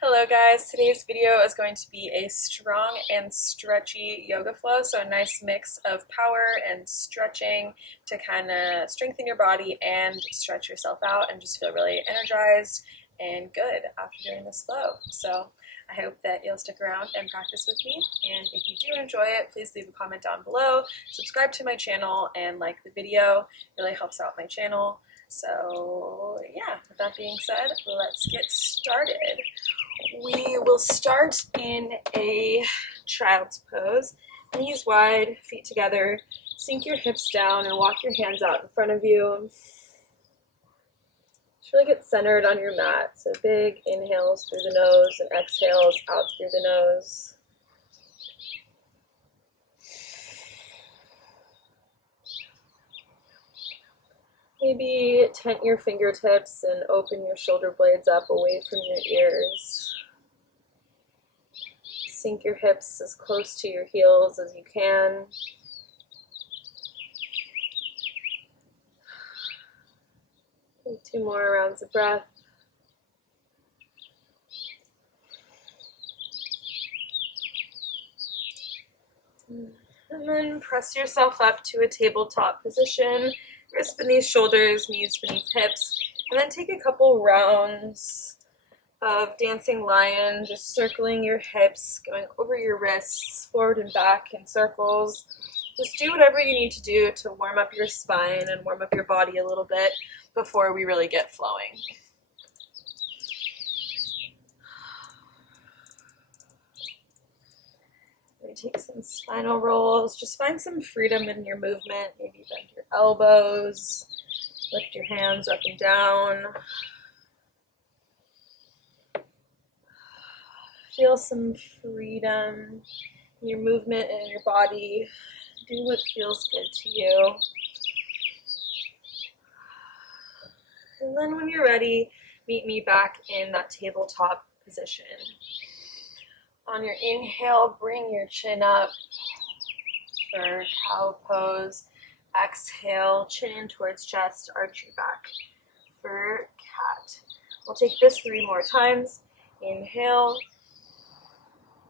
Hello guys, today's video is going to be a strong and stretchy yoga flow, so a nice mix of power and stretching to kind of strengthen your body and stretch yourself out and just feel really energized and good after doing this flow. So I hope that you'll stick around and practice with me, and if you do enjoy it, please leave a comment down below, subscribe to my channel, and like the video. It really helps out my channel. So yeah, with that being said, let's get started. We will start in a child's pose. Knees wide, feet together. Sink your hips down and walk your hands out in front of you. Just really get centered on your mat. So big inhales through the nose and exhales out through the nose. Maybe tent your fingertips and open your shoulder blades up away from your ears. Sink your hips as close to your heels as you can. Take 2 more rounds of breath. And then press yourself up to a tabletop position. Wrists beneath shoulders, knees beneath hips, and then take a couple rounds of dancing lion, just circling your hips, going over your wrists, forward and back in circles. Just do whatever you need to do to warm up your spine and warm up your body a little bit before we really get flowing. Take some spinal rolls. Just find some freedom in your movement. Maybe bend your elbows, lift your hands up and down. Feel some freedom in your movement and in your body. Do what feels good to you. And then when you're ready, meet me back in that tabletop position. On your inhale, bring your chin up for cow pose. Exhale, chin in towards chest, arch your back for cat. We'll take this 3 more times. Inhale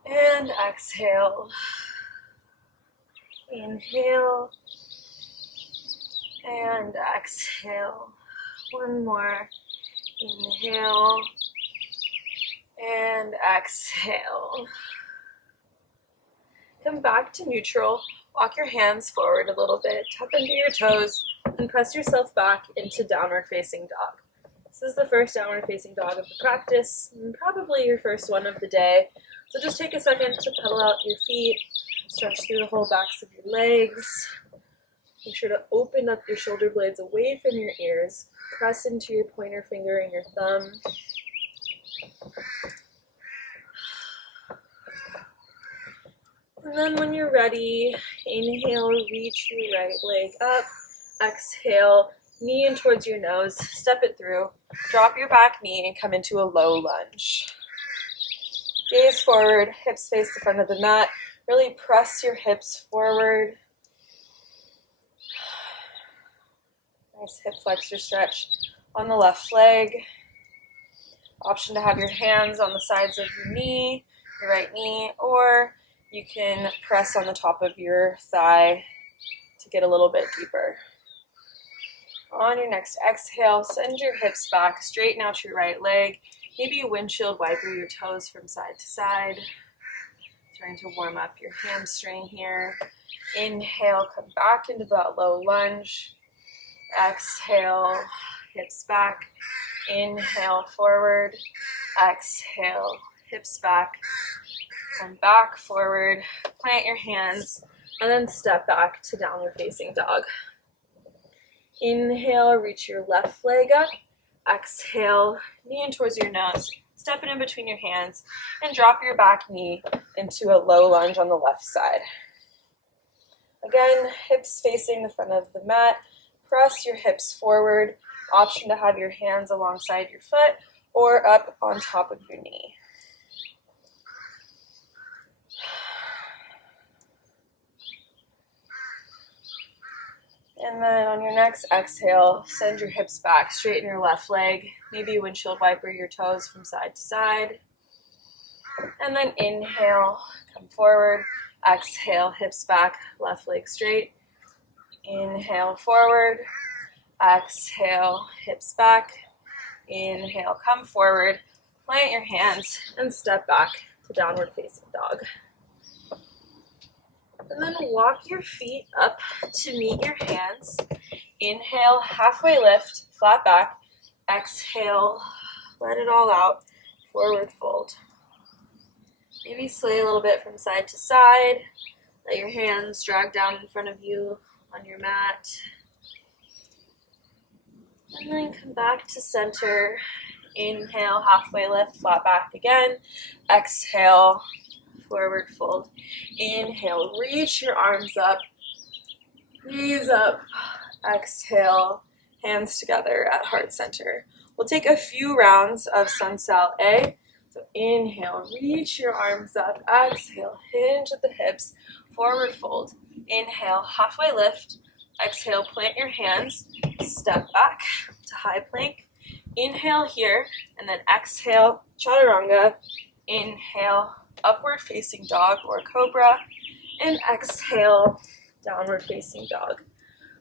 and exhale. Inhale and exhale. 1 more. Inhale and exhale. Come back to neutral. Walk your hands forward a little bit, tuck under your toes, and press yourself back into downward facing dog. This is the first downward facing dog of the practice, and probably your first one of the day. So just take a second to pedal out your feet, stretch through the whole backs of your legs. Make sure to open up your shoulder blades away from your ears. Press into your pointer finger and your thumb. And then when you're ready, inhale, reach your right leg up. Exhale, knee in towards your nose, step it through. Drop your back knee and come into a low lunge. Gaze forward, hips face the front of the mat. Really press your hips forward. Nice hip flexor stretch on the left leg. Option to have your hands on the sides of your knee, your right knee, or you can press on the top of your thigh to get a little bit deeper. On your next exhale, send your hips back, straighten out your right leg. Maybe windshield wiper your toes from side to side. Trying to warm up your hamstring here. Inhale, come back into that low lunge. Exhale, hips back. Inhale, forward. Exhale, hips back. And back, forward. Plant your hands, and then step back to downward facing dog. Inhale, reach your left leg up. Exhale, knee in towards your nose. Step it in between your hands, and drop your back knee into a low lunge on the left side. Again, hips facing the front of the mat. Press your hips forward. Option to have your hands alongside your foot or up on top of your knee. And then on your next exhale, send your hips back, straighten your left leg, maybe windshield wiper your toes from side to side. And then inhale, come forward. Exhale, hips back, left leg straight. Inhale, forward. Exhale, hips back. Inhale, come forward. Plant your hands and step back to downward facing dog. And then walk your feet up to meet your hands. Inhale, halfway lift, flat back. Exhale, let it all out, forward fold. Maybe sway a little bit from side to side. Let your hands drag down in front of you on your mat. And then come back to center. Inhale, halfway lift, flat back again. Exhale, forward fold. Inhale, reach your arms up, knees up. Exhale, hands together at heart center. We'll take a few rounds of Sun Sal A. So inhale, reach your arms up. Exhale, hinge at the hips, forward fold. Inhale, halfway lift. Exhale, plant your hands, step back to high plank. Inhale here, and then exhale, chaturanga. Inhale, upward facing dog or cobra. And exhale, downward facing dog.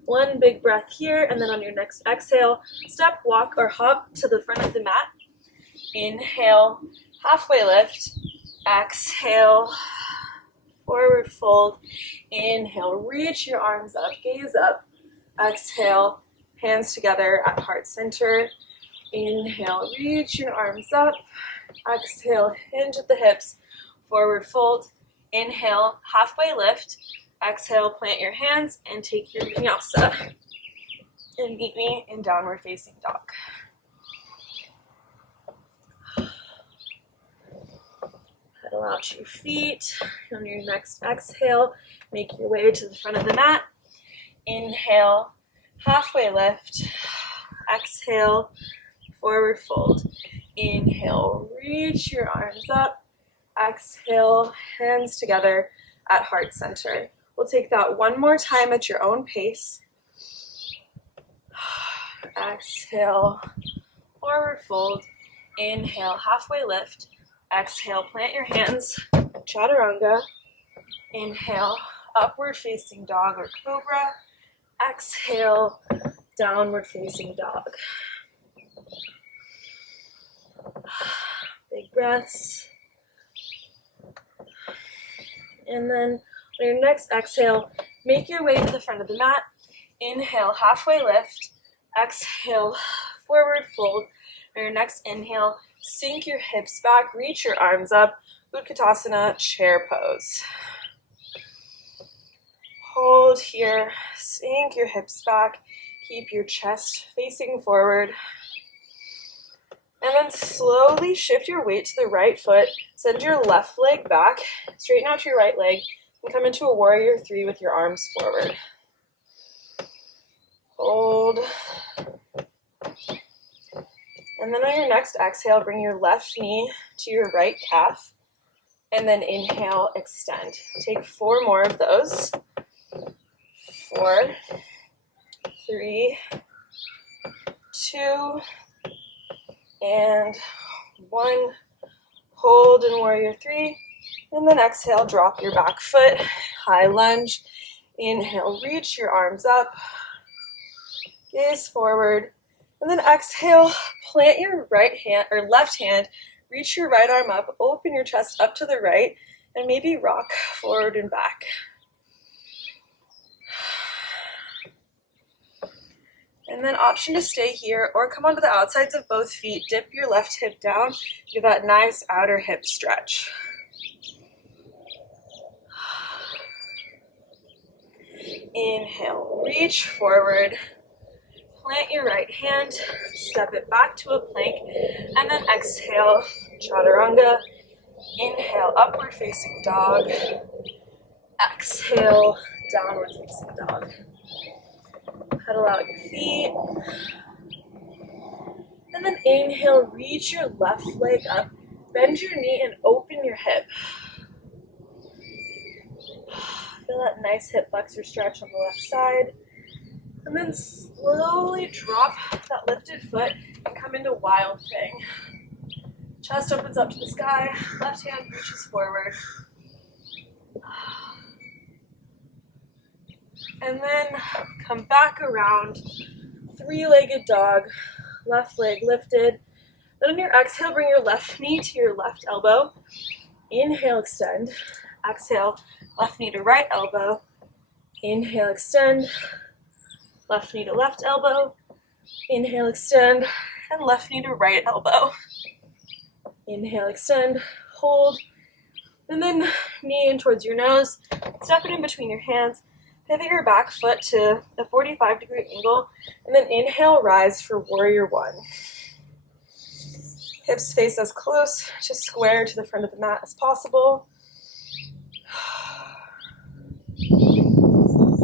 One big breath here, and then on your next exhale, step, walk, or hop to the front of the mat. Inhale, halfway lift. Exhale, forward fold. Inhale, reach your arms up, gaze up. Exhale, hands together at heart center. Inhale, reach your arms up. Exhale, hinge at the hips, forward fold. Inhale, halfway lift. Exhale, plant your hands and take your vinyasa. And meet me in downward facing dog. Pedal out your feet. On your next exhale, make your way to the front of the mat. Inhale, halfway lift. Exhale, forward fold. Inhale, reach your arms up. Exhale, hands together at heart center. We'll take that one more time at your own pace. Exhale, forward fold. Inhale, halfway lift. Exhale, plant your hands, chaturanga. Inhale, upward facing dog or cobra. Exhale, downward facing dog. Big breaths. And then on your next exhale, make your way to the front of the mat. Inhale, halfway lift. Exhale, forward fold. On your next inhale, sink your hips back, reach your arms up. Utkatasana, chair pose. Hold here, sink your hips back. Keep your chest facing forward. And then slowly shift your weight to the right foot. Send your left leg back. Straighten out your right leg. And come into a warrior three with your arms forward. Hold. And then on your next exhale, bring your left knee to your right calf. And then inhale, extend. Take 4 more of those. 4, 3, 2, and 1. Hold in warrior three. And then exhale, drop your back foot, high lunge. Inhale, reach your arms up, gaze forward. And then exhale, plant your right hand or left hand, reach your right arm up, open your chest up to the right, and maybe rock forward and back. And then option to stay here or come onto the outsides of both feet, dip your left hip down, give that nice outer hip stretch. Inhale, reach forward, plant your right hand, step it back to a plank, and then exhale, chaturanga. Inhale, upward facing dog. Exhale, downward facing dog. Pedal out your feet. And then inhale, reach your left leg up, bend your knee and open your hip. Feel that nice hip flexor stretch on the left side. And then slowly drop that lifted foot and come into wild thing. Chest opens up to the sky, left hand reaches forward. And then come back around, three-legged dog, left leg lifted. Then on your exhale, bring your left knee to your left elbow. Inhale, extend. Exhale, left knee to right elbow. Inhale, extend. Left knee to left elbow. Inhale, extend. And left knee to right elbow. Inhale, extend, hold. And then knee in towards your nose. Step it in between your hands. Pivot your back foot to a 45-degree angle. And then inhale, rise for warrior one. Hips face as close to square to the front of the mat as possible.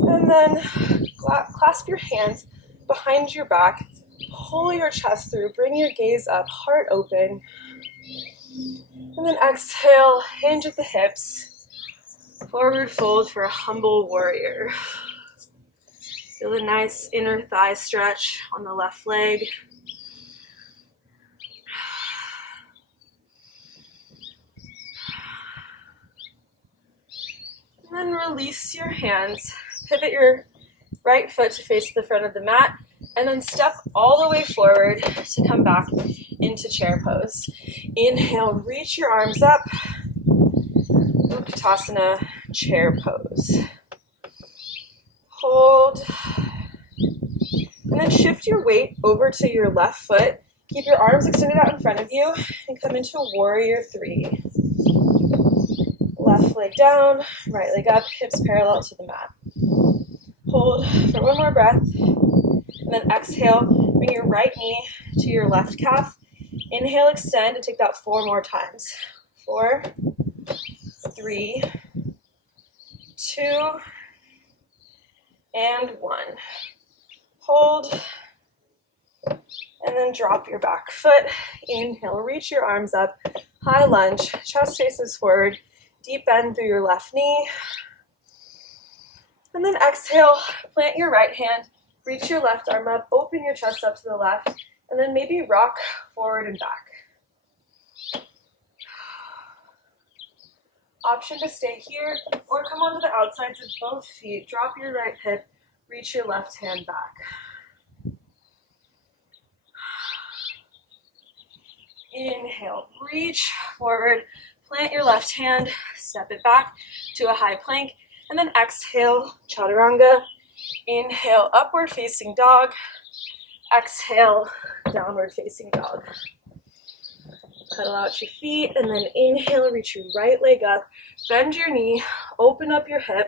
And then clasp your hands behind your back. Pull your chest through. Bring your gaze up, heart open. And then exhale, hinge at the hips. Forward fold for a humble warrior. Feel a nice inner thigh stretch on the left leg. And then release your hands. Pivot your right foot to face the front of the mat. And then step all the way forward to come back into chair pose. Inhale, reach your arms up. Utkatasana, chair pose. Hold. And then shift your weight over to your left foot. Keep your arms extended out in front of you and come into warrior three. Left leg down, right leg up, hips parallel to the mat. Hold for one more breath. And then exhale, bring your right knee to your left calf. Inhale, extend, and take that 4 more times. 4, 3, 2, and 1. Hold, and then drop your back foot. Inhale, reach your arms up. High lunge, chest faces forward. Deep bend through your left knee. And then exhale, plant your right hand. Reach your left arm up, open your chest up to the left, and then maybe rock forward and back. Option to stay here or come onto the outsides of both feet. Drop your right hip, reach your left hand back. Inhale, reach forward, plant your left hand, step it back to a high plank, and then exhale, chaturanga. Inhale, upward facing dog. Exhale, downward facing dog. Pedal out your feet and then inhale, reach your right leg up. Bend your knee, open up your hip.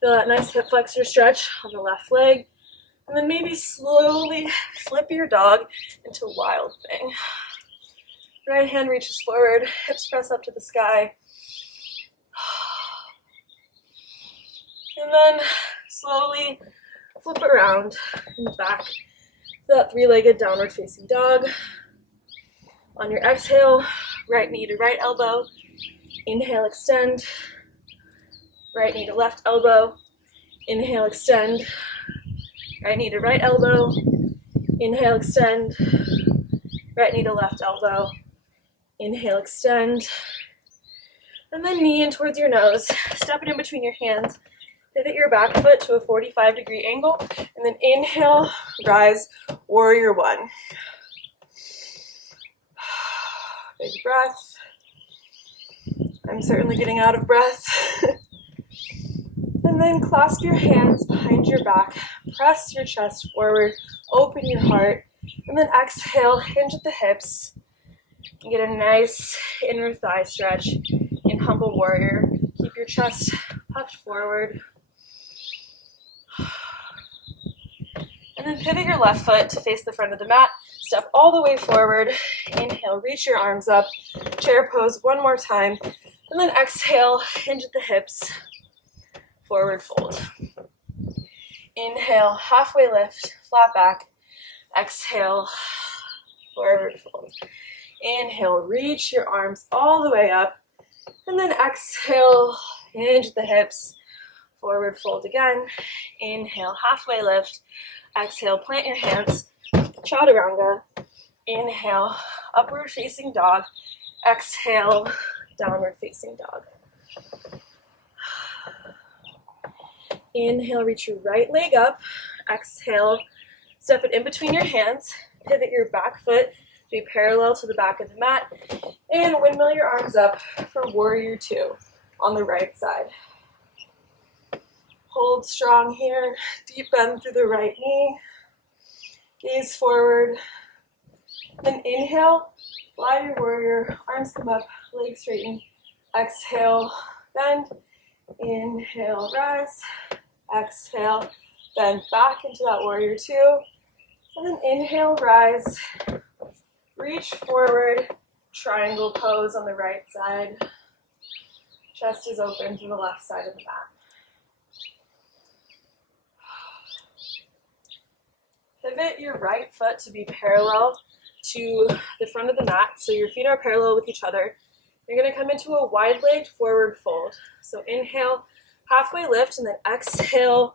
Feel that nice hip flexor stretch on the left leg. And then maybe slowly flip your dog into wild thing. Right hand reaches forward, hips press up to the sky. And then slowly flip around and back to that three-legged downward facing dog. On your exhale, right knee to right elbow. Inhale, extend. Right knee to left elbow. Inhale, extend. Right knee to right elbow. Inhale, extend. Right knee to left elbow. Inhale, extend. And then knee in towards your nose. Step it in between your hands. Pivot your back foot to a 45-degree angle, and then inhale, rise, warrior one. Big breath. I'm certainly getting out of breath. And then clasp your hands behind your back, press your chest forward, open your heart, and then exhale, hinge at the hips, and get a nice inner thigh stretch in humble warrior. Keep your chest puffed forward. And then pivot your left foot to face the front of the mat. Step all the way forward. Inhale, reach your arms up. Chair pose one more time. And then exhale, hinge at the hips. Forward fold. Inhale, halfway lift, flat back. Exhale, forward fold. Inhale, reach your arms all the way up. And then exhale, hinge at the hips. Forward fold again. Inhale, halfway lift. Exhale, plant your hands. Chaturanga. Inhale, upward facing dog. Exhale, downward facing dog. Inhale, reach your right leg up. Exhale, step it in between your hands. Pivot your back foot to be parallel to the back of the mat. And windmill your arms up for warrior two on the right side. Hold strong here. Deep bend through the right knee. Gaze forward. Then inhale, fly your warrior. Arms come up, legs straighten. Exhale, bend. Inhale, rise. Exhale, bend back into that warrior two. And then inhale, rise. Reach forward. Triangle pose on the right side. Chest is open to the left side of the mat. Pivot your right foot to be parallel to the front of the mat, so your feet are parallel with each other. You're going to come into a wide-legged forward fold. So inhale, halfway lift, and then exhale,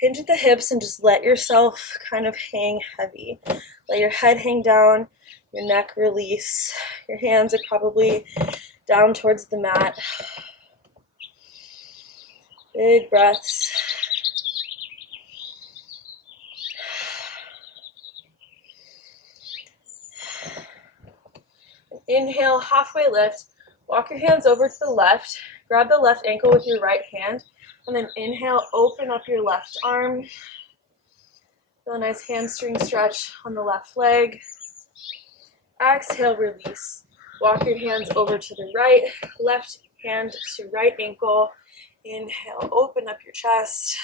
hinge at the hips and just let yourself kind of hang heavy. Let your head hang down, your neck release. Your hands are probably down towards the mat. Big breaths. Inhale, halfway lift. Walk your hands over to the left. Grab the left ankle with your right hand. And then inhale, open up your left arm. Feel a nice hamstring stretch on the left leg. Exhale, release. Walk your hands over to the right. Left hand to right ankle. Inhale, open up your chest.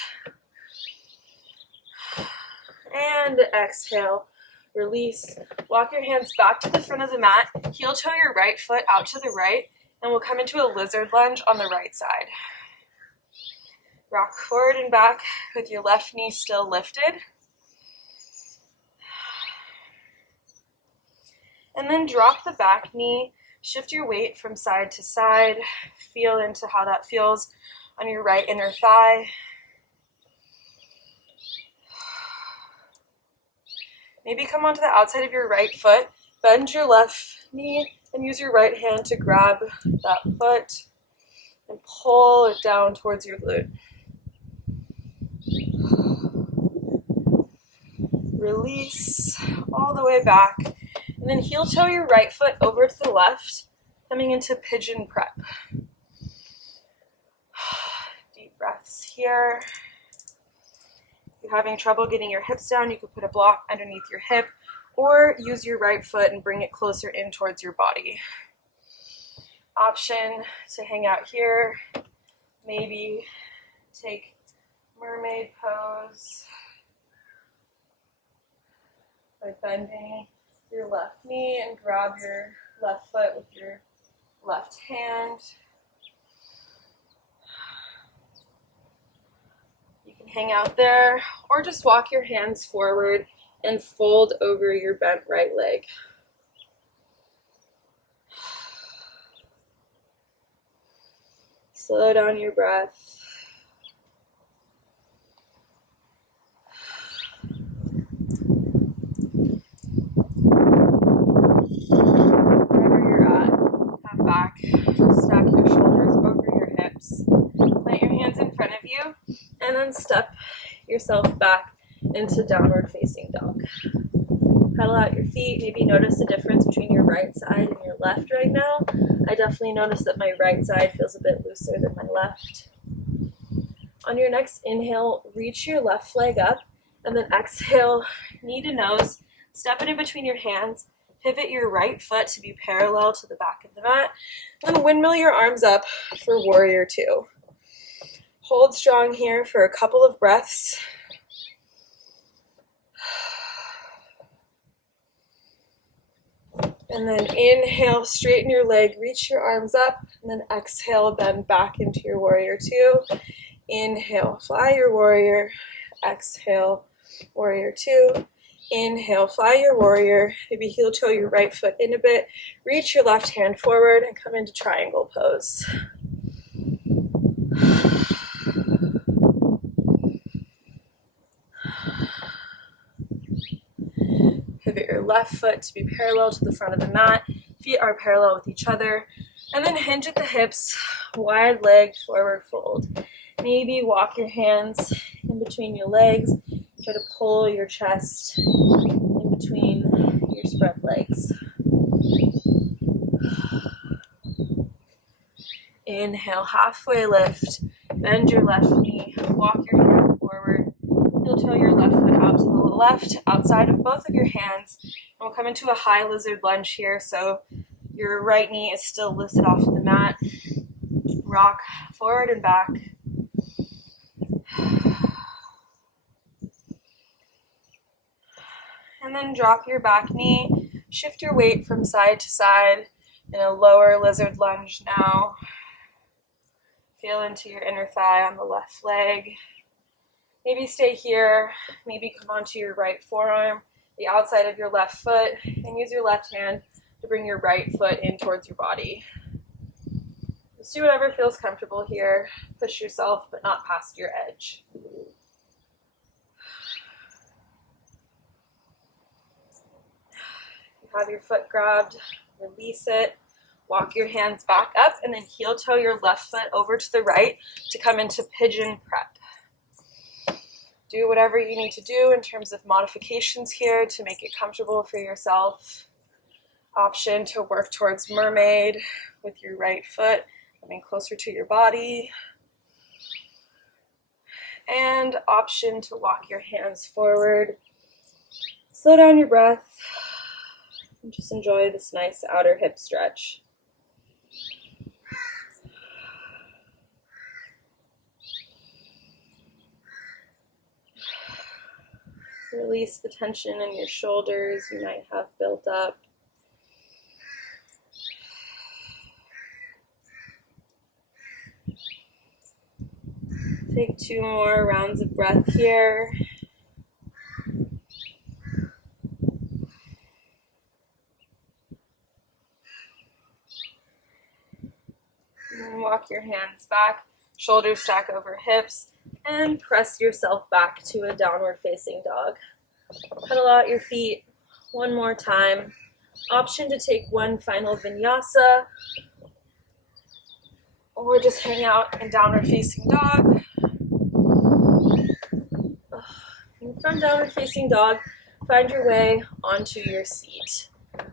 And exhale. Release. Walk your hands back to the front of the mat. Heel toe your right foot out to the right, and we'll come into a lizard lunge on the right side. Rock forward and back with your left knee still lifted. And then drop the back knee. Shift your weight from side to side. Feel into how that feels on your right inner thigh. Maybe come onto the outside of your right foot, bend your left knee, and use your right hand to grab that foot and pull it down towards your glute. Release all the way back, and then heel toe your right foot over to the left, coming into Pigeon Prep. Deep breaths here. If you're having trouble getting your hips down, you could put a block underneath your hip or use your right foot and bring it closer in towards your body. Option to hang out here, maybe take mermaid pose by bending your left knee and grab your left foot with your left hand. Hang out there, or just walk your hands forward and fold over your bent right leg. Slow down your breath. Wherever you're at, come back, stack your shoulders over your hips, plant your hands in front of you, and then step yourself back into downward facing dog. Pedal out your feet. Maybe notice the difference between your right side and your left right now. I definitely notice that my right side feels a bit looser than my left. On your next inhale, reach your left leg up, and then exhale, knee to nose. Step it in between your hands. Pivot your right foot to be parallel to the back of the mat. Then windmill your arms up for warrior two. Hold strong here for a couple of breaths. And then inhale, straighten your leg, reach your arms up, and then exhale, bend back into your warrior two. Inhale, fly your warrior. Exhale, warrior two. Inhale, fly your warrior. Maybe heel toe your right foot in a bit. Reach your left hand forward and come into triangle pose. Pivot your left foot to be parallel to the front of the mat. Feet are parallel with each other. And then hinge at the hips, wide leg, forward fold. Maybe walk your hands in between your legs. Try to pull your chest in between your spread legs. Inhale, halfway lift. Bend your left knee. Walk your hands forward. Heel toe your left foot out to the left, outside of both of your hands. And we'll come into a high lizard lunge here, so your right knee is still lifted off of the mat. Rock forward and back. And then drop your back knee. Shift your weight from side to side in a lower lizard lunge now. Feel into your inner thigh on the left leg. Maybe stay here. Maybe come onto your right forearm, the outside of your left foot, and use your left hand to bring your right foot in towards your body. Just do whatever feels comfortable here. Push yourself, but not past your edge. You have your foot grabbed, release it. Walk your hands back up and then heel toe your left foot over to the right to come into Pigeon Prep. Do whatever you need to do in terms of modifications here to make it comfortable for yourself. Option to work towards mermaid with your right foot coming closer to your body. And option to walk your hands forward. Slow down your breath and just enjoy this nice outer hip stretch. Release the tension in your shoulders you might have built up. Take 2 more rounds of breath here. And walk your hands back, shoulders stack over hips, and press yourself back to a downward facing dog. Pedal out your feet one more time. Option to take one final vinyasa, or just hang out in downward facing dog. And from downward facing dog, find your way onto your seat.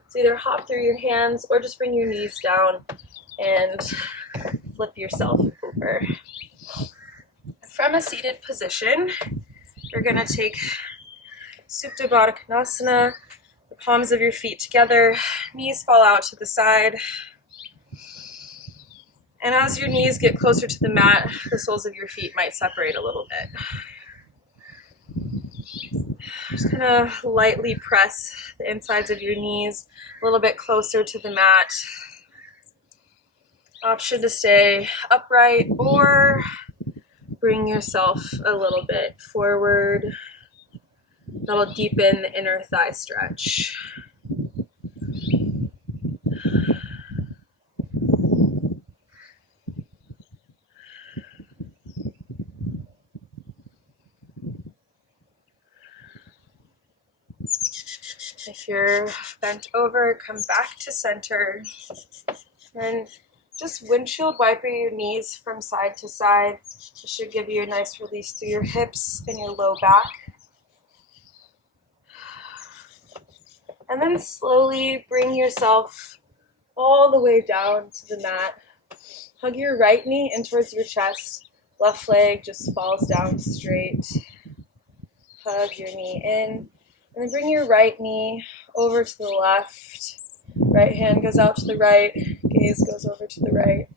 So either hop through your hands or just bring your knees down and flip yourself over. From a seated position, you're going to take Supta Baddha Konasana, the palms of your feet together, knees fall out to the side. And as your knees get closer to the mat, the soles of your feet might separate a little bit. Just kind of lightly press the insides of your knees a little bit closer to the mat. Option to stay upright or bring yourself a little bit forward. That'll deepen the inner thigh stretch. If you're bent over, come back to center. And just windshield wiper your knees from side to side. This should give you a nice release through your hips and your low back. And then slowly bring yourself all the way down to the mat. Hug your right knee in towards your chest. Left leg just falls down straight. Hug your knee in. And then bring your right knee over to the left. Right hand goes out to the right. Gaze goes over to the right.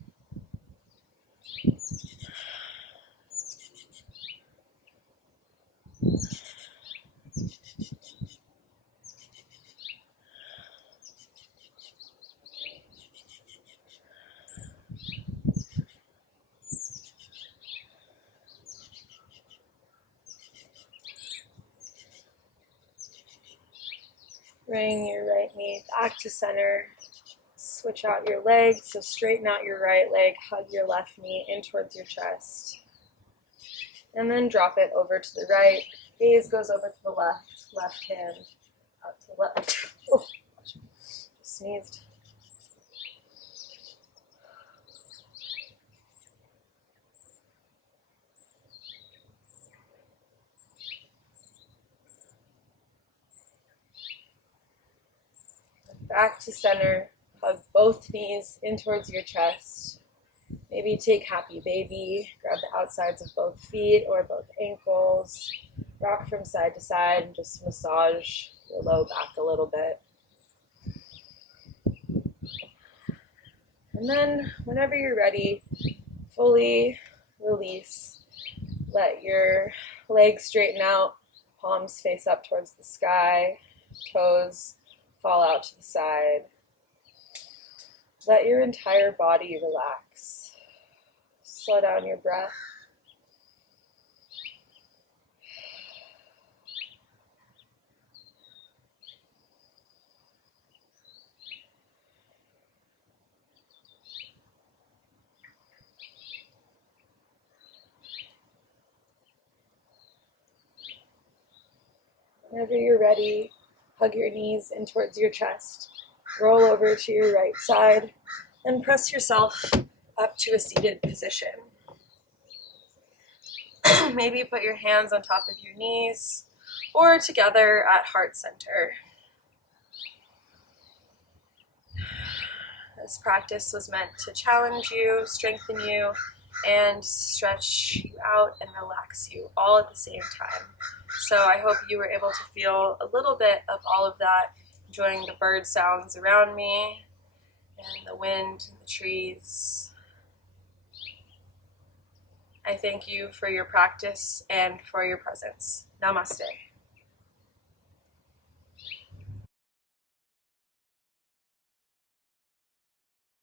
Bring your right knee back to center. Switch out your legs, so straighten out your right leg, hug your left knee in towards your chest. And then drop it over to the right. Gaze goes over to the left, left hand out to the left. Back to center. Hug both knees in towards your chest. Maybe take happy baby. Grab the outsides of both feet or both ankles. Rock from side to side and just massage your low back a little bit. And then whenever you're ready, fully release. Let your legs straighten out, palms face up towards the sky, toes fall out to the side. Let your entire body relax. Slow down your breath. Whenever you're ready, hug your knees in towards your chest. Roll over to your right side and press yourself up to a seated position. Maybe put your hands on top of your knees or together at heart center. This practice was meant to challenge you, strengthen you, and stretch you out and relax you all at the same time. So I hope you were able to feel a little bit of all of that, enjoying the bird sounds around me and the wind and the trees. I thank you for your practice and for your presence. Namaste.